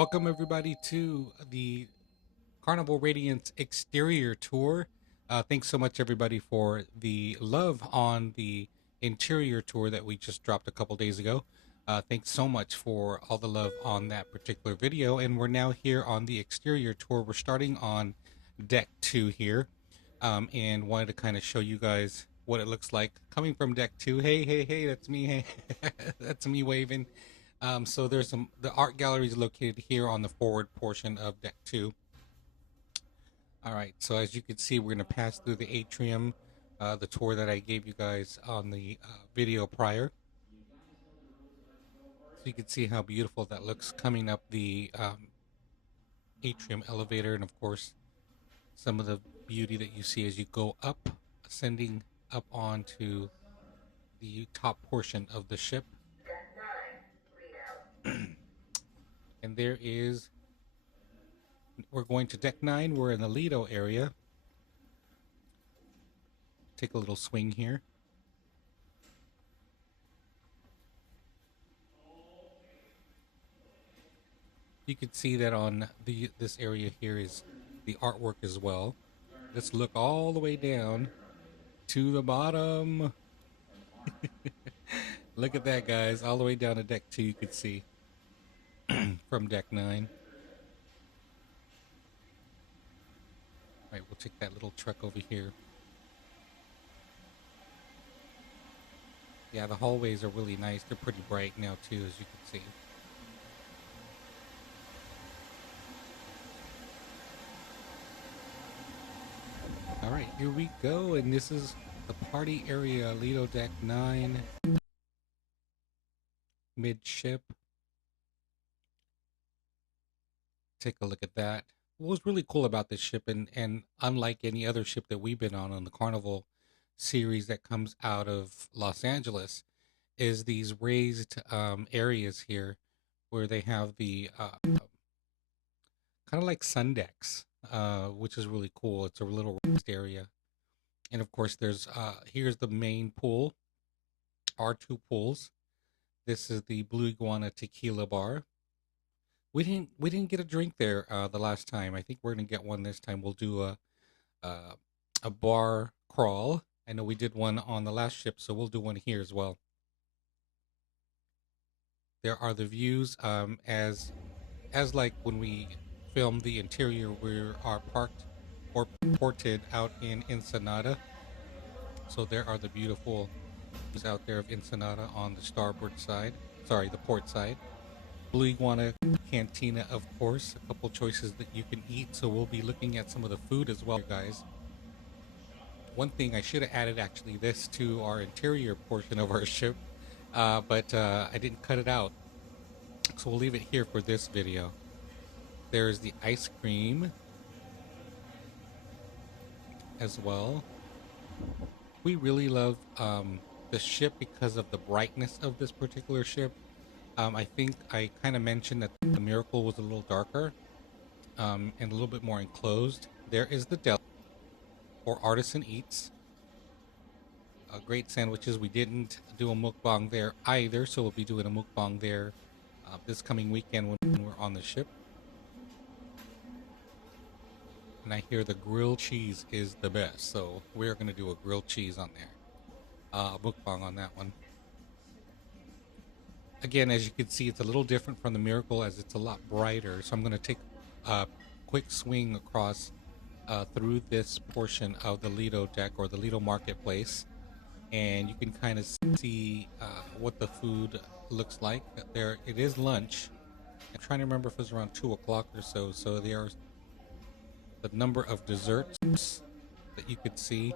Welcome everybody to the Carnival Radiance exterior tour. Thanks so much everybody for the love on the interior tour that we just dropped a couple days ago. Thanks so much for all the love on that particular video. And we're now here on the exterior tour. We're starting on deck 2 here, and wanted to kind of show you guys what it looks like coming from deck 2. Hey, that's me. Hey, that's me waving. So there's the art gallery is located here on the forward portion of deck 2. All right, so as you can see, we're going to pass through the atrium, the tour that I gave you guys on the video prior. So you can see how beautiful that looks coming up the atrium elevator, and of course some of the beauty that you see as you go up, ascending up onto the top portion of the ship. And there is, we're going to deck 9. We're in the Lido area. Take a little swing here. You can see that on this area here is the artwork as well. Let's look all the way down to the bottom. Look at that, guys. All the way down to deck 2 you can see from deck 9. All right, we'll take that little truck over here. Yeah, the hallways are really nice. They're pretty bright now too, as you can see. All right, here we go, and this is the party area, Lido deck 9, midship. Take a look at that. What was really cool about this ship, and unlike any other ship that we've been on the Carnival series that comes out of Los Angeles, is these raised areas here where they have the kind of like sun decks, which is really cool. It's a little raised area. And of course there's here's the main pool, our 2 pools. This is the Blue Iguana Tequila Bar. We didn't get a drink there the last time. I think we're gonna get one this time. We'll do a bar crawl. I know we did one on the last ship, so we'll do one here as well. There are the views as like when we filmed the interior, we are parked or ported out in Ensenada. So there are the beautiful views out there of Ensenada on the starboard side. Sorry, the port side. Blue Iguana Cantina, of course. A couple choices that you can eat. So we'll be looking at some of the food as well, guys. One thing I should have added actually this to our interior portion of our ship, but I didn't cut it out. So we'll leave it here for this video. There's the ice cream as well. We really love the ship because of the brightness of this particular ship. I think I kind of mentioned that the Miracle was a little darker and a little bit more enclosed. There is the deli or Artisan Eats. Great sandwiches. We didn't do a mukbang there either, so we'll be doing a mukbang there this coming weekend when we're on the ship. And I hear the grilled cheese is the best, so we're going to do a grilled cheese on there. Mukbang on that one. Again, as you can see, it's a little different from the Miracle as it's a lot brighter. So I'm going to take a quick swing across through this portion of the Lido deck or the Lido marketplace. And you can kind of see what the food looks like. There, it is lunch. I'm trying to remember if it was around 2 o'clock or so. So there are the number of desserts that you could see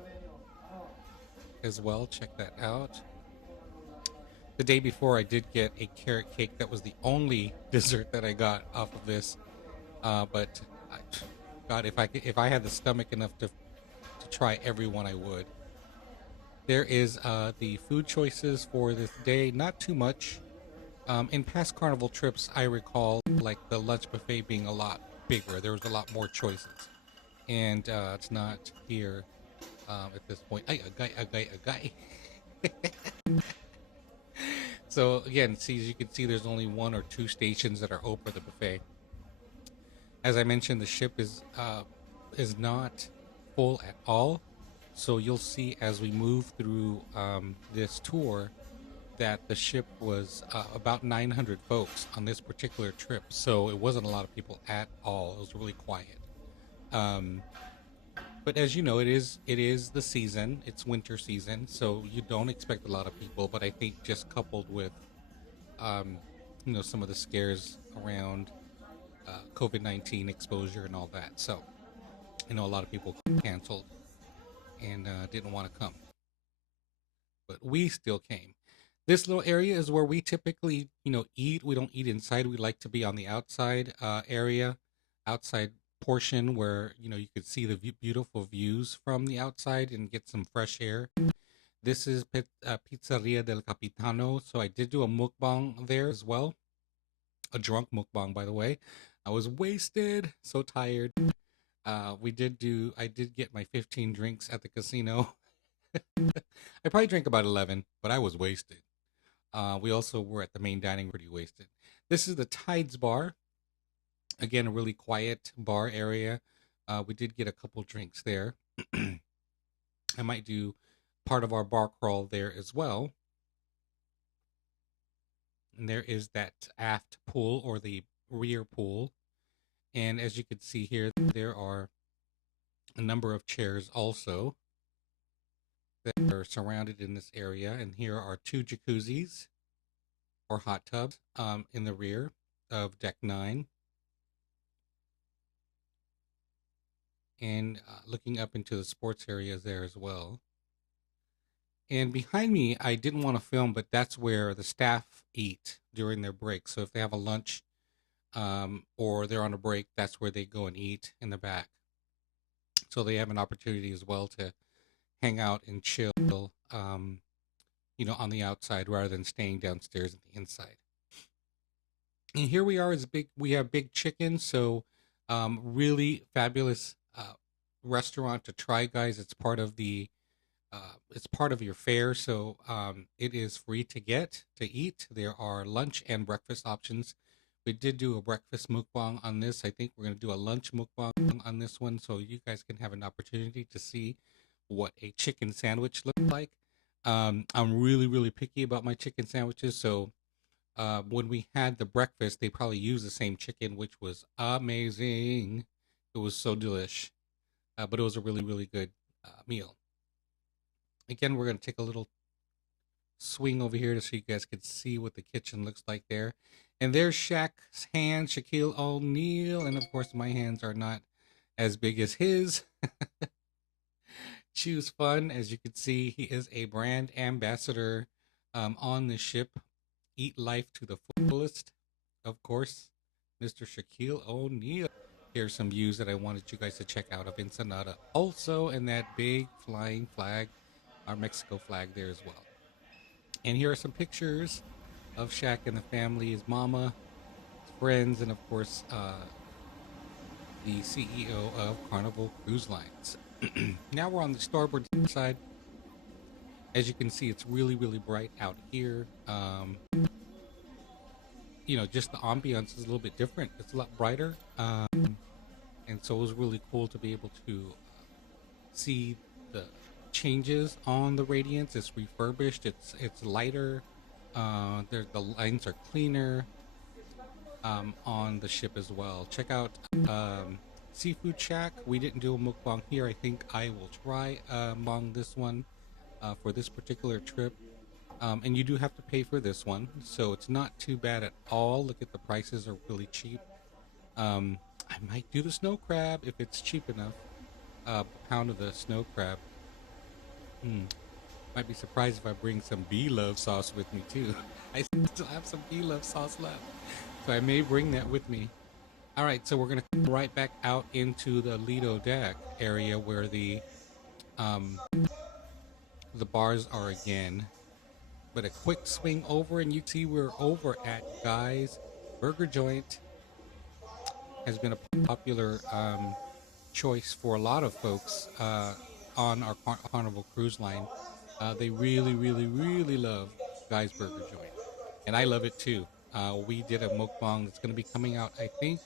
as well. Check that out. The day before, I did get a carrot cake. That was the only dessert that I got off of this. But God, if I had the stomach enough to try every one, I would. There is the food choices for this day. Not too much. In past Carnival trips, I recall like the lunch buffet being a lot bigger. There was a lot more choices, and it's not here at this point. A guy. So again, see, as you can see, there's only 1 or 2 stations that are open for the buffet. As I mentioned, the ship is not full at all. So you'll see as we move through this tour that the ship was about 900 folks on this particular trip. So it wasn't a lot of people at all. It was really quiet. Um, but as you know, it is the season. It's winter season, so you don't expect a lot of people. But I think just coupled with um, some of the scares around COVID-19 exposure and all that. So I know a lot of people canceled and didn't want to come, but we still came. This little area is where we typically, eat. We don't eat inside. We like to be on the outside area, outside portion where, you could see the beautiful views from the outside and get some fresh air. This is Pizzeria del Capitano. So I did do a mukbang there as well. A drunk mukbang, by the way. I was wasted, so tired. I did get my 15 drinks at the casino. I probably drank about 11, but I was wasted. We also were at the main dining room, pretty wasted. This is the Tides Bar. Again, a really quiet bar area. We did get a couple drinks there. I might do part of our bar crawl there as well. And there is that aft pool or the rear pool. And as you can see here, there are a number of chairs also that are surrounded in this area. And here are 2 jacuzzis or hot tubs in the rear of deck 9. And looking up into the sports areas there as well. And behind me, I didn't want to film, but that's where the staff eat during their break. So if they have a lunch or they're on a break, that's where they go and eat in the back. So they have an opportunity as well to hang out and chill, on the outside rather than staying downstairs on the inside. And here we are, we have Big Chicken. So really fabulous restaurant to try, guys. It's part of your fare. So it is free to eat. There are lunch and breakfast options. We did do a breakfast mukbang on this. I think we're going to do a lunch mukbang on this one, so you guys can have an opportunity to see what a chicken sandwich looks like. I'm really, really picky about my chicken sandwiches, so when we had the breakfast, they probably used the same chicken, which was amazing. It was so delish, but it was a really, really good meal. Again, we're going to take a little swing over here so you guys can see what the kitchen looks like there. And there's Shaq's hand, Shaquille O'Neal. And of course, my hands are not as big as his. Choose fun. As you can see, he is a brand ambassador on the ship. Eat life to the fullest. Of course, Mr. Shaquille O'Neal. Here's some views that I wanted you guys to check out of Ensenada. Also, and that big flying flag, our Mexico flag there as well. And here are some pictures of Shaq and the family, his mama, his friends, and of course, the CEO of Carnival Cruise Lines. Now we're on the starboard side. As you can see, it's really, really bright out here. Just the ambiance is a little bit different. It's a lot brighter. And so it was really cool to be able to see the changes on the Radiance. It's refurbished. It's lighter. The lines are cleaner on the ship as well. Check out Seafood Shack. We didn't do a mukbang here. I think I will try among this one for this particular trip. And you do have to pay for this one, so it's not too bad at all. Look at the prices are really cheap. I might do the snow crab if it's cheap enough. A pound of the snow crab. Might be surprised if I bring some bee love sauce with me too. I still have some bee love sauce left, so I may bring that with me. All right, so we're gonna come right back out into the Lido deck area where the bars are again. But a quick swing over, and you see we're over at Guy's Burger Joint. Has been a popular choice for a lot of folks on our Carnival Cruise Line. They really, really, really love Guy's Burger Joint, and I love it too. We did a mukbang that's going to be coming out, I think,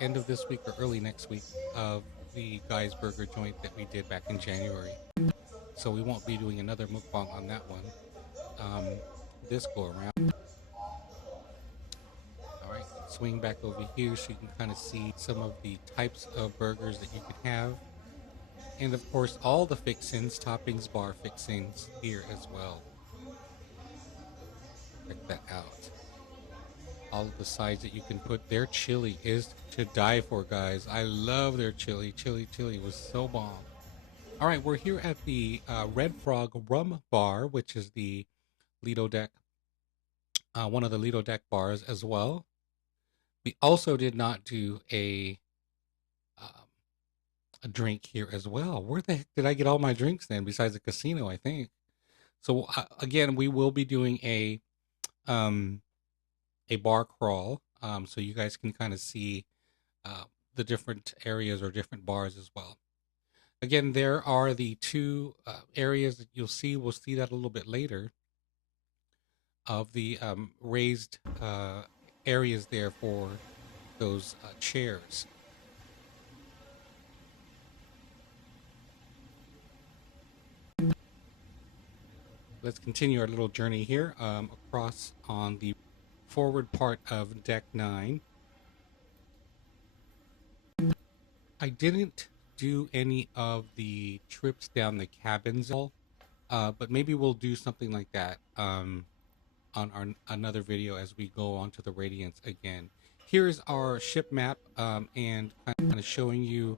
end of this week or early next week of the Guy's Burger joint that we did back in January. So we won't be doing another mukbang on that one this go around. All right, swing back over here so you can kind of see some of the types of burgers that you could have. And of course, all the fixings, toppings, bar fixings here as well. Check that out. All of the sides that you can put. Their chili is to die for, guys. I love their chili. Chili was so bomb. All right, we're here at the Red Frog Rum Bar, which is the Lido deck, one of the Lido deck bars as well. We also did not do a drink here as well. Where the heck did I get all my drinks then? Besides the casino, I think. So again, we will be doing a bar crawl, so you guys can kind of see the different areas or different bars as well. Again, there are the two areas that you'll see. We'll see that a little bit later. Of the raised areas there for those chairs. Let's continue our little journey here across on the forward part of deck 9. I didn't do any of the trips down the cabins, but maybe we'll do something like that on another video as we go on to the Radiance again. Here's our ship map and kind of showing you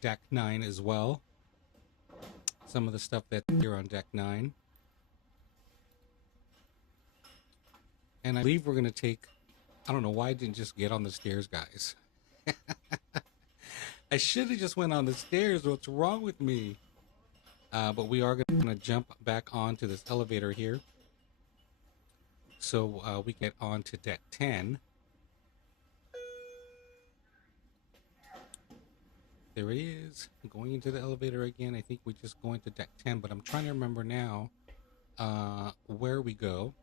deck 9 as well. Some of the stuff that's here on deck 9. And I believe we're going to take, I don't know why I didn't just get on the stairs, guys. I should have just went on the stairs. What's wrong with me? But we are going to jump back onto this elevator here. So we get on to deck 10. There it is. Going into the elevator again. I think we just go into deck 10, but I'm trying to remember now where we go.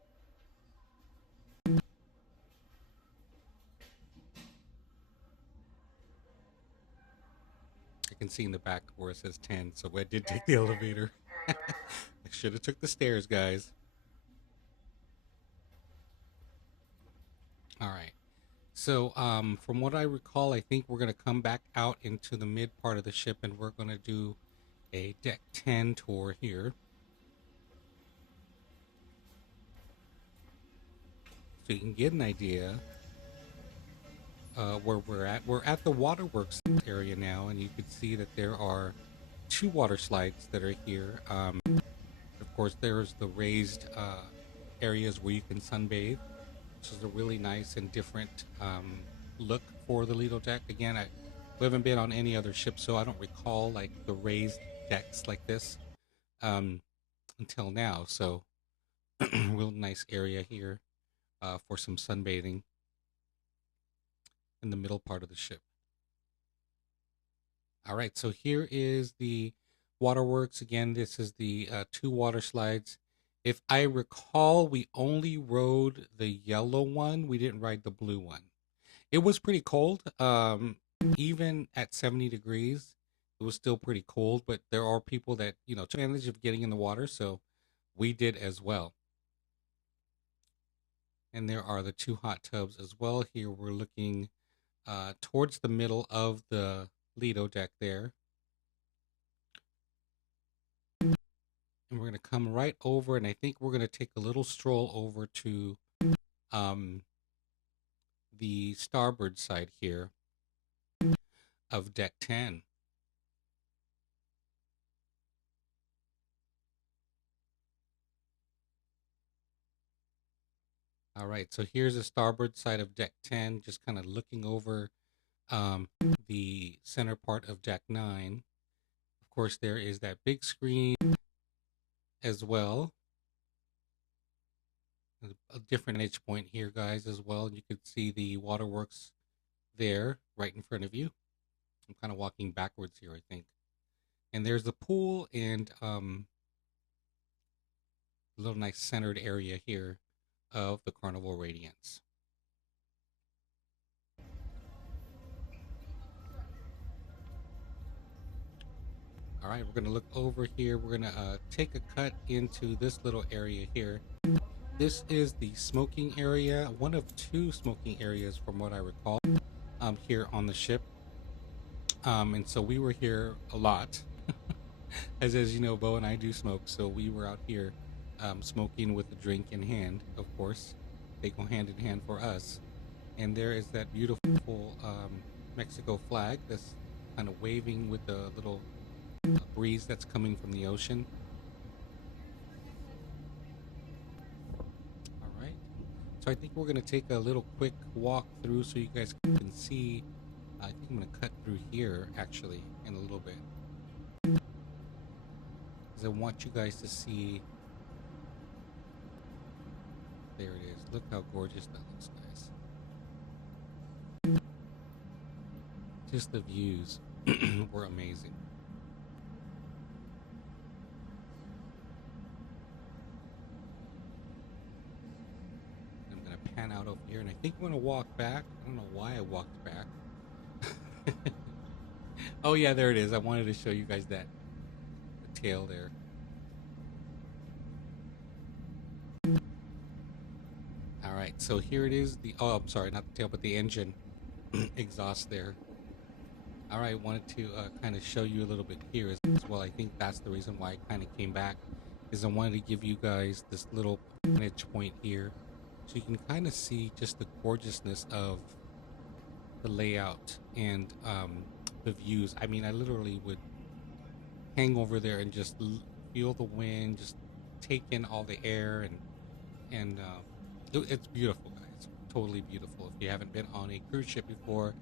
I can see in the back where it says 10, so I did take the elevator. I should have took the stairs, guys. All right. So from what I recall, I think we're going to come back out into the mid part of the ship, and we're going to do a deck 10 tour here. So you can get an idea where we're at. We're at the Waterworks area now, and you can see that there are 2 water slides that are here. Of course, there's the raised areas where you can sunbathe, which is a really nice and different look for the Lido deck. Again, we haven't been on any other ship, so I don't recall like the raised decks like this until now. So real nice area here for some sunbathing in the middle part of the ship. All right, so here is the Waterworks. Again, this is the 2 water slides. If I recall, we only rode the yellow one. We didn't ride the blue one. It was pretty cold. Even at 70 degrees, it was still pretty cold, but there are people that, you know, took advantage of getting in the water, so we did as well. And there are the 2 hot tubs as well. Here we're looking towards the middle of the Lido deck there. And we're going to come right over, and I think we're going to take a little stroll over to the starboard side here of deck 10. All right, so here's the starboard side of deck 10, just kind of looking over the center part of deck 9. Of course, there is that big screen as well. A different edge point here, guys, as well. You could see the Waterworks there right in front of you. I'm kind of walking backwards here, I think. And there's the pool and a little nice centered area here of the Carnival Radiance. All right, we're gonna look over here. We're gonna take a cut into this little area here. This is the smoking area, one of two smoking areas from what I recall, here on the ship. And so we were here a lot, as you know, Bo and I do smoke, so we were out here smoking with a drink in hand, of course. They go hand in hand for us. And there is that beautiful Mexico flag that's kind of waving with the little breeze that's coming from the ocean. All right. So I think we're going to take a little quick walk through so you guys can see. I think I'm going to cut through here actually in a little bit, because I want you guys to see. There it is. Look how gorgeous that looks, guys. Just the views were amazing. I'm going to pan out over here, and I think I'm going to walk back. I don't know why I walked back. Oh yeah, there it is. I wanted to show you guys that, the tail there. All right, so here it is. I'm sorry, not the tail, but the engine exhaust there. All right, wanted to kind of show you a little bit here as well. I think that's the reason why I kind of came back, is I wanted to give you guys this little vantage point here, so you can kind of see just the gorgeousness of the layout and the views. I mean, I literally would hang over there and just feel the wind, just take in all the air, and it's beautiful, guys. Totally beautiful. If you haven't been on a cruise ship before,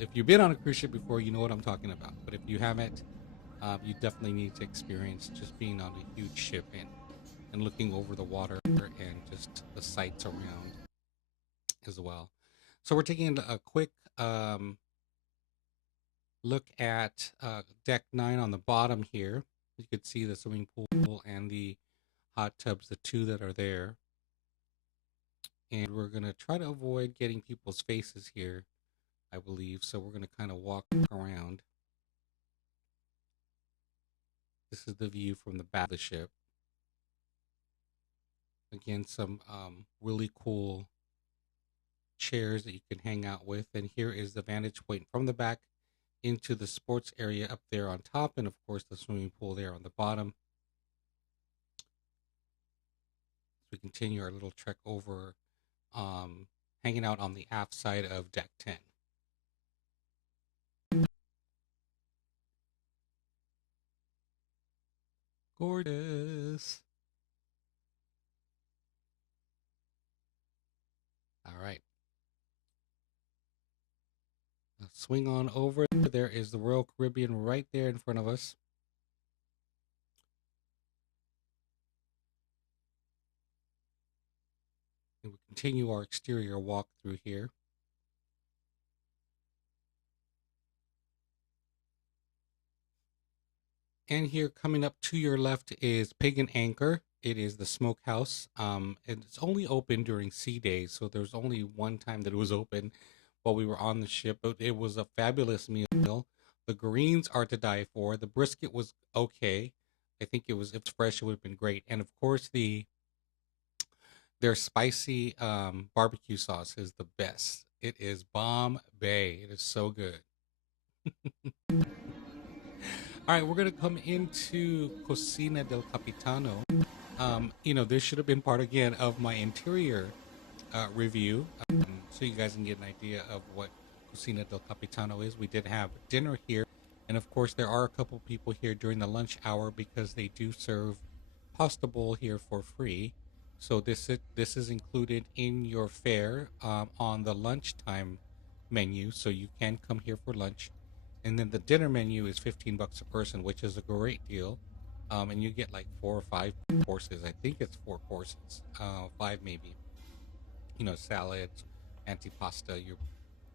if you've been on a cruise ship before, you know what I'm talking about. But if you haven't, you definitely need to experience just being on a huge ship and looking over the water and just the sights around as well. So we're taking a quick look at deck 9 on the bottom here. You could see the swimming pool and the hot tubs, the two that are there. And we're going to try to avoid getting people's faces here, I believe. So we're going to kind of walk around. This is the view from the back of the ship. Again, some really cool chairs that you can hang out with. And here is the vantage point from the back into the sports area up there on top. And of course, the swimming pool there on the bottom. As we continue our little trek over, hanging out on the aft side of deck 10. Gorgeous. All right. Now swing on over. There is the Royal Caribbean right there in front of us. And we continue our exterior walk through here. And here coming up to your left is Pig and Anchor. It is the smokehouse. And it's only open during sea days, so there's only one time that it was open while we were on the ship. But it was a fabulous meal. The greens are to die for. The brisket was okay. I think if it's fresh, it would have been great. And of course, their spicy barbecue sauce is the best. It is Bombay. It is so good. All right, we're going to come into Cucina del Capitano. This should have been part, again, of my interior review, so you guys can get an idea of what Cucina del Capitano is. We did have dinner here, and of course, there are a couple people here during the lunch hour because they do serve pasta bowl here for free. So this is included in your fare on the lunchtime menu, so you can come here for lunch. And then the dinner menu is $15 a person, which is a great deal. And you get like 4 or 5 courses. I think it's 4 courses, 5 maybe. Salads, antipasta, your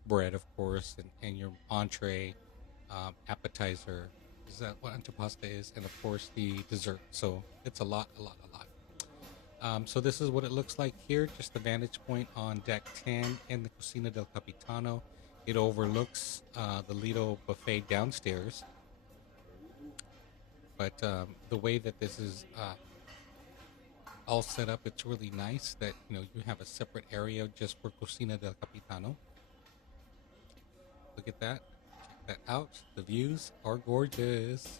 bread, of course, and your entree, appetizer. Is that what antipasta is? And of course the dessert. So it's a lot. So this is what it looks like here. Just the vantage point on deck 10 in the Cucina del Capitano. It overlooks the Lido buffet downstairs. But the way that this is all set up, it's really nice that you have a separate area just for Cucina del Capitano. Look at that. Check that out. The views are gorgeous.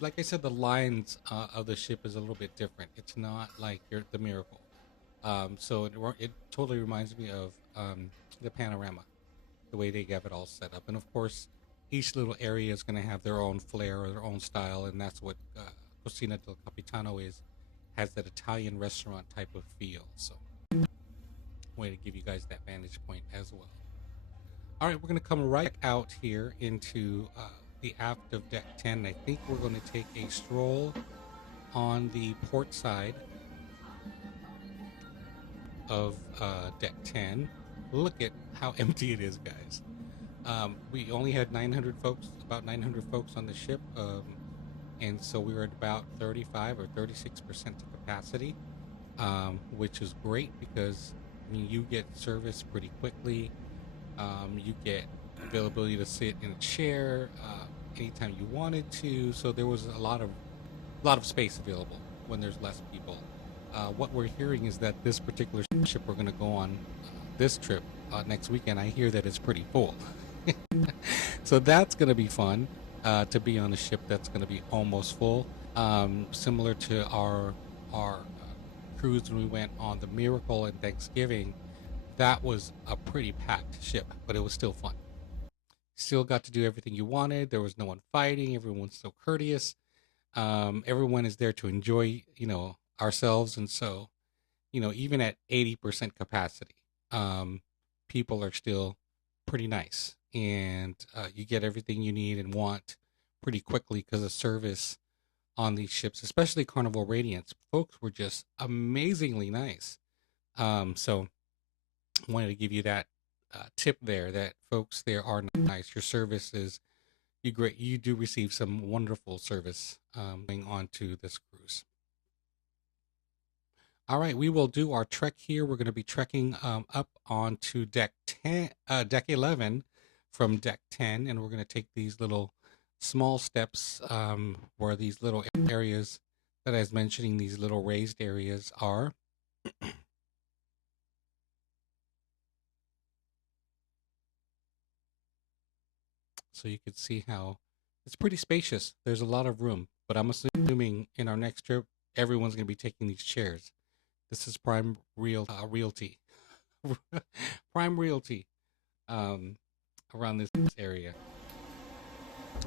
Like I said, the lines of the ship is a little bit different. It's not like the Miracle. So it totally reminds me of the Panorama, the way they have it all set up. And of course, each little area is going to have their own flair or their own style, and that's what Cucina del Capitano has that Italian restaurant type of feel. So, way to give you guys that vantage point as well. All right, we're going to come right out here into the aft of deck 10. I think we're going to take a stroll on the port side of deck 10. Look at how empty it is, guys. We only had 900 folks, about 900 folks on the ship, and so we were at about 35 or 36% capacity, which is great because you get service pretty quickly. You get availability to sit in a chair anytime you wanted to. So there was a lot of space available when there's less people. What we're hearing is that this particular ship we're going to go on this trip next weekend, I hear that it's pretty full. So that's going to be fun to be on a ship that's going to be almost full. Similar to our cruise when we went on the Miracle and Thanksgiving. That was a pretty packed ship, but it was still fun. Still got to do everything you wanted. There was no one fighting. Everyone's so courteous. Everyone is there to enjoy, ourselves. And so, even at 80% capacity, people are still pretty nice. And you get everything you need and want pretty quickly because of service on these ships, especially Carnival Radiance. Folks were just amazingly nice. So wanted to give you that tip there, that folks there are nice. Your service is great. You do receive some wonderful service going on to this cruise. All right, we will do our trek here. We're going to be trekking up onto deck 11 from deck 10, and we're going to take these little small steps where these little areas that I was mentioning, these little raised areas are. So you can see how it's pretty spacious. There's a lot of room, but I'm assuming in our next trip, everyone's going to be taking these chairs. This is prime realty, prime realty around this area.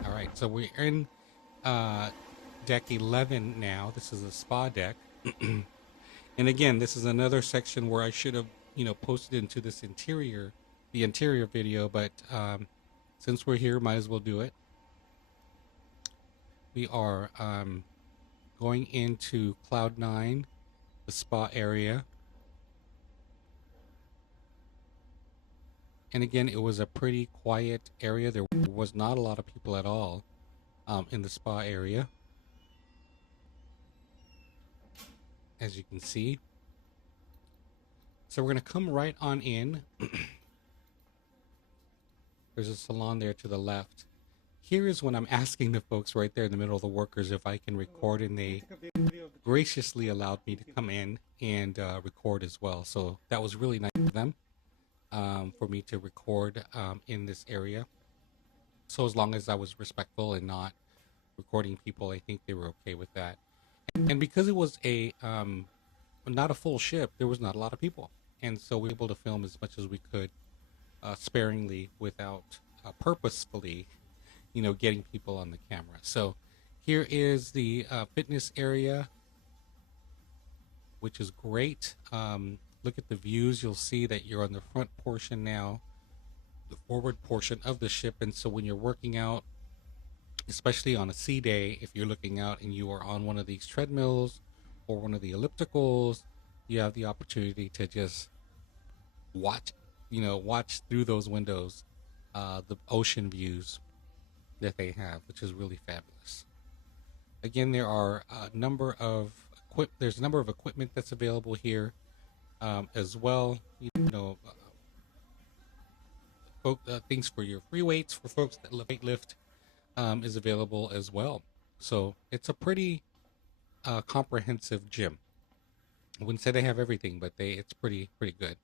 All right, so we're in deck 11 now. This is a spa deck. And again, this is another section where I should have, posted into the interior video, but since we're here, might as well do it. We are going into Cloud 9, the spa area. And again, it was a pretty quiet area. There was not a lot of people at all in the spa area, as you can see. So we're going to come right on in. There's a salon there to the left. Here is when I'm asking the folks right there in the middle of the workers if I can record, and they graciously allowed me to come in and record as well. So that was really nice of them for me to record in this area. So as long as I was respectful and not recording people, I think they were okay with that. And because it was not a full ship, there was not a lot of people. And so we were able to film as much as we could sparingly without purposefully, getting people on the camera. So here is the fitness area, which is great. Look at the views. You'll see that you're on the front portion now, the forward portion of the ship. And so when you're working out, especially on a sea day, if you're looking out and you are on one of these treadmills or one of the ellipticals, you have the opportunity to just watch through those windows the ocean views that they have, which is really fabulous. Again, there are a number of equipment that's available here as well. Things for your free weights for folks that weight lift. is available as well. So it's a pretty comprehensive gym. I wouldn't say they have everything, but it's pretty good.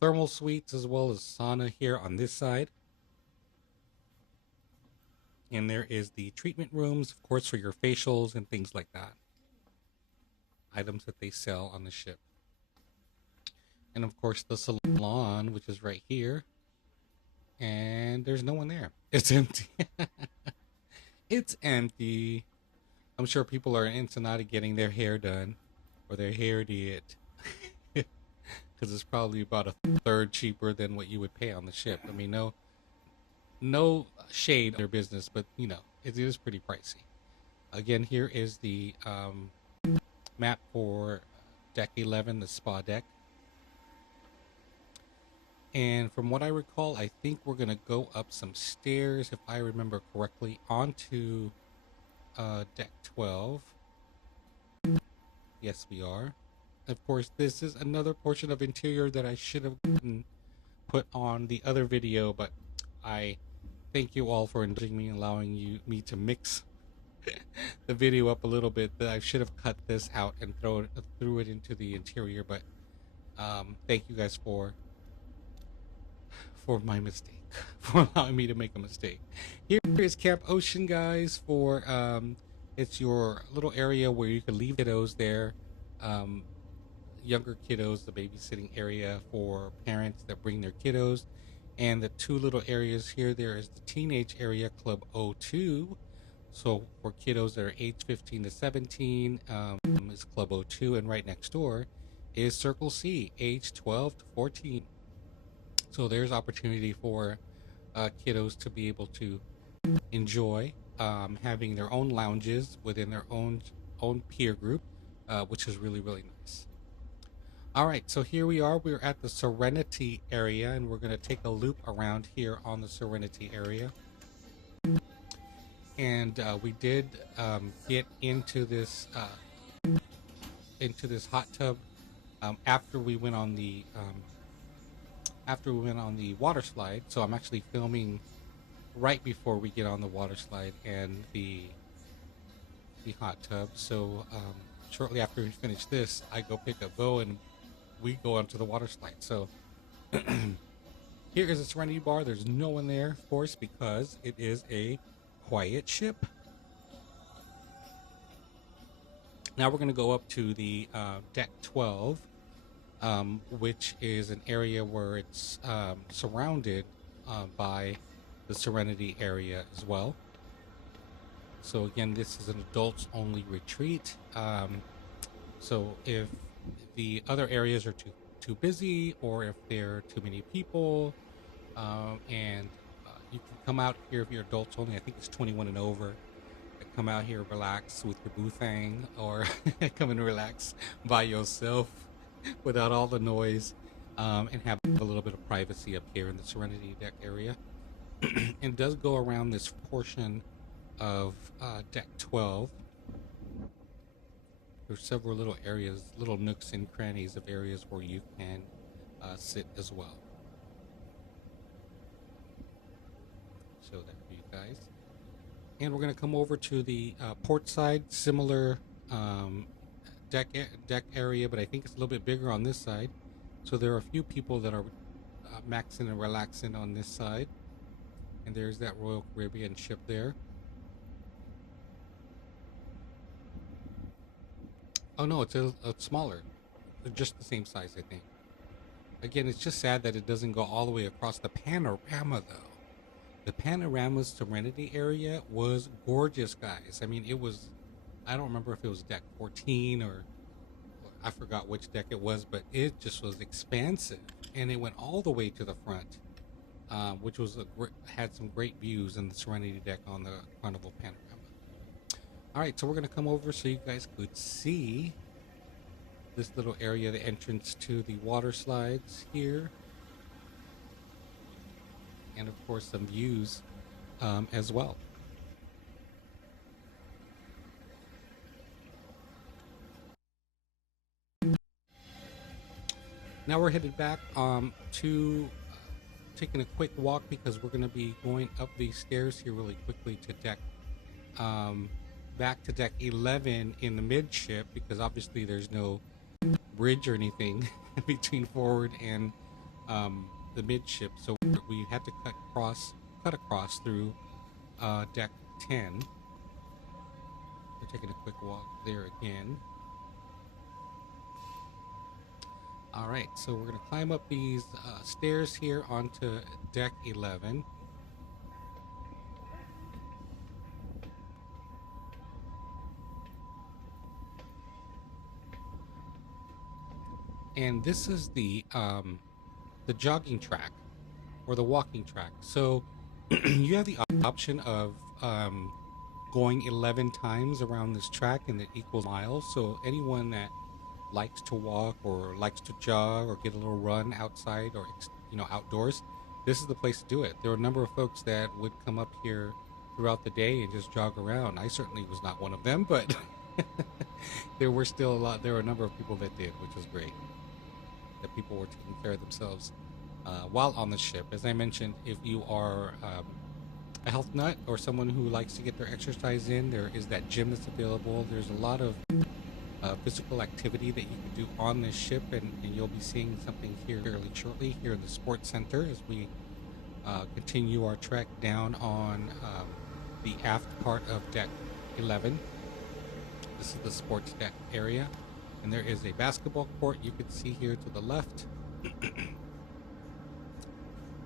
Thermal suites as well as sauna here on this side. And there is the treatment rooms, of course, for your facials and things like that. Items that they sell on the ship. And of course the salon, which is right here. And there's no one there. It's empty. It's empty. I'm sure people are in Ensenada getting their hair done or their hair did. Because it's probably about a third cheaper than what you would pay on the ship. I mean, no shade on their business, but you know, it is pretty pricey. Again, here is the map for deck 11, the spa deck. And from what I recall, I think we're going to go up some stairs, if I remember correctly, onto deck 12. Yes, we are. Of course, this is another portion of interior that I should have put on the other video, but I thank you all for indulging me and allowing me to mix the video up a little bit. That I should have cut this out and threw it into the interior, but thank you guys for my mistake, for allowing me to make a mistake. Here is Camp Ocean, guys. For it's your little area where you can leave kiddos there, younger kiddos, the babysitting area for parents that bring their kiddos. And the two little areas here, there is the teenage area, Club O2. So for kiddos that are age 15 to 17, is Club O2, and right next door is Circle C, age 12 to 14. So there's opportunity for kiddos to be able to enjoy having their own lounges within their own peer group, which is really, really nice. All right, so here we are. We're at the Serenity area, and we're going to take a loop around here on the Serenity area. And we did get into this hot tub after we went on the water slide. So I'm actually filming right before we get on the water slide and the hot tub. So shortly after we finish this, I go pick up Bo and we go onto the water slide. So here is a Serenity bar. There's no one there, of course, because it is a quiet ship. Now we're going to go up to the deck 12, which is an area where it's surrounded by the Serenity area as well. So again, this is an adults only retreat. So if the other areas are too busy, or if there are too many people, and you can come out here if you're adults only. I think it's 21 and over. Come out here, relax with your boo thing, or come and relax by yourself without all the noise, and have a little bit of privacy up here in the Serenity deck area. It does go around this portion of deck 12. There's several little areas, little nooks and crannies of areas where you can sit as well. Show that for you guys. And we're going to come over to the port side, similar deck area, but I think it's a little bit bigger on this side. So there are a few people that are maxing and relaxing on this side. And there's that Royal Caribbean ship there. Oh no, it's smaller. They're just the same size, I think. Again, it's just sad that it doesn't go all the way across the panorama, though. The panorama Serenity area was gorgeous, guys. I mean, it was, I don't remember if it was deck 14 or I forgot which deck it was, but it just was expansive. And it went all the way to the front, which was had some great views in the Serenity deck on the Carnival panorama. All right, so we're going to come over so you guys could see this little area, the entrance to the water slides here. And of course some views as well. Now we're headed back to taking a quick walk because we're going to be going up these stairs here really quickly to deck, back to deck 11 in the midship, because obviously there's no bridge or anything between forward and the midship, so we had to cut across through deck 10. We're taking a quick walk there again. All right, so we're gonna climb up these stairs here onto deck 11. And this is the jogging track or the walking track. So you have the option of going 11 times around this track, and it equals miles. So anyone that likes to walk or likes to jog or get a little run outside or outdoors, this is the place to do it. There are a number of folks that would come up here throughout the day and just jog around. I certainly was not one of them, but there were a number of people that did, which was great. That people were taking care of themselves while on the ship. As I mentioned, if you are a health nut or someone who likes to get their exercise in, there is that gym that's available. There's a lot of physical activity that you can do on this ship, and you'll be seeing something here fairly shortly here in the sports center as we continue our trek down on the aft part of deck 11. This is the sports deck area, and there is a basketball court you can see here to the left.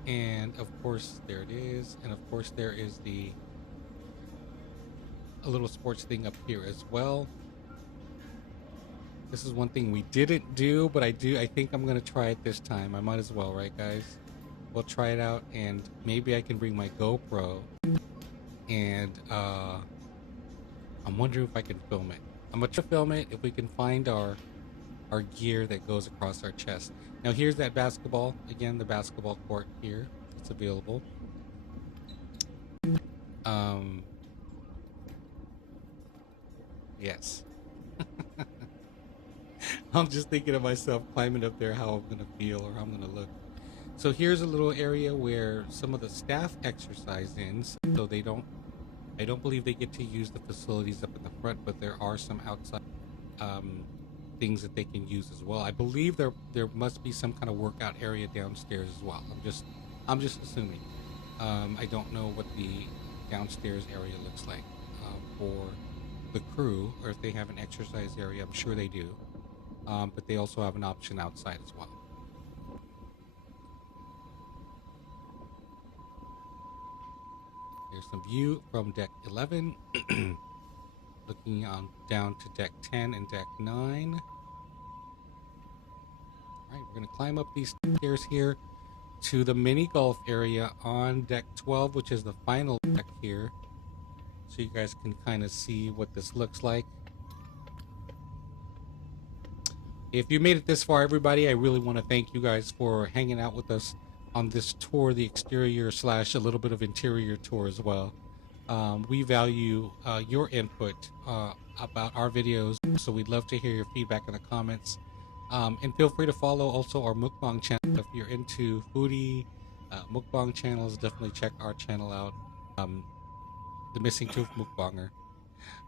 And of course there it is, and of course there is a little sports thing up here as well. This is one thing we didn't do, but I think I'm gonna try it this time. I might as well, right guys? We'll try it out, and maybe I can bring my GoPro, and I'm wondering if I can film it. I'm gonna try to film it if we can find our gear that goes across our chest. Now here's that basketball, again, the basketball court here. It's available. Yes. I'm just thinking of myself climbing up there, how I'm gonna feel or how I'm gonna look. So here's a little area where some of the staff exercise in. So I don't believe they get to use the facilities up in the front, but there are some outside things that they can use as well. I believe there must be some kind of workout area downstairs as well. I'm just assuming. I don't know what the downstairs area looks like for the crew, or if they have an exercise area. I'm sure they do, but they also have an option outside as well. Here's some view from deck 11. Looking on down to deck 10 and deck 9. Alright, we're going to climb up these stairs here to the mini golf area on deck 12, which is the final deck here. So you guys can kind of see what this looks like. If you made it this far, everybody, I really want to thank you guys for hanging out with us on this tour, the exterior / a little bit of interior tour as well. We value your input about our videos, so we'd love to hear your feedback in the comments. And feel free to follow also our mukbang channel. If you're into foodie mukbang channels, definitely check our channel out, the Missing Tooth Mukbanger.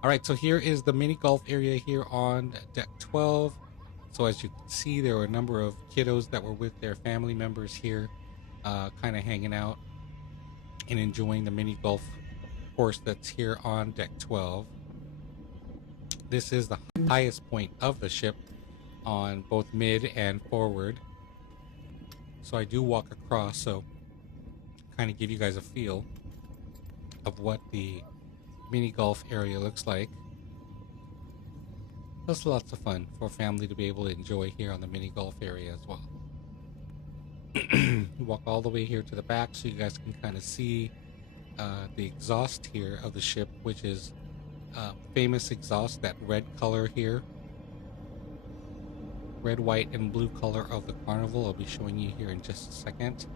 Alright, so here is the mini golf area here on deck 12. So as you can see, there were a number of kiddos that were with their family members here, kind of hanging out and enjoying the mini golf course that's here on deck 12. This is the highest point of the ship on both mid and forward. So I do walk across, so kind of give you guys a feel of what the mini golf area looks like. That's lots of fun for family to be able to enjoy here on the mini golf area as well. Walk all the way here to the back so you guys can kind of see the exhaust here of the ship, which is famous exhaust, that red color here. Red, white, and blue color of the Carnival. I'll be showing you here in just a second.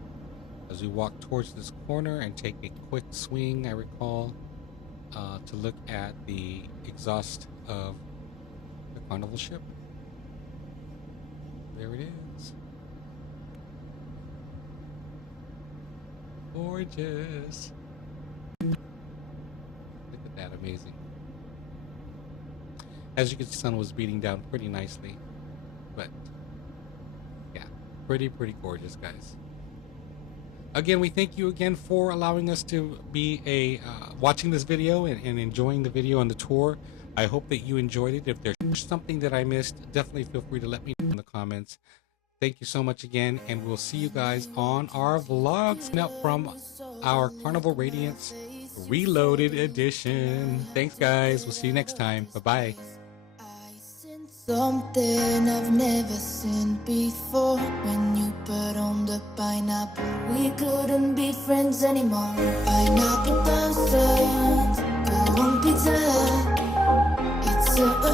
As we walk towards this corner and take a quick swing, I recall, to look at the exhaust of the Carnival ship. There it is. Gorgeous. Look at that, amazing. As you can see, the sun was beating down pretty nicely. But yeah, pretty gorgeous, guys. Again, we thank you again for allowing us to be watching this video and enjoying the video on the tour. I hope that you enjoyed it. If there's something that I missed, definitely feel free to let me know in the comments. Thank you so much again, and we'll see you guys on our vlogs now from our Carnival Radiance Reloaded Edition. Thanks, guys. We'll see you next time. Bye-bye. Something I've never seen before. When you put on the pineapple, we couldn't be friends anymore. Pineapple dancers, go on pizza. It's a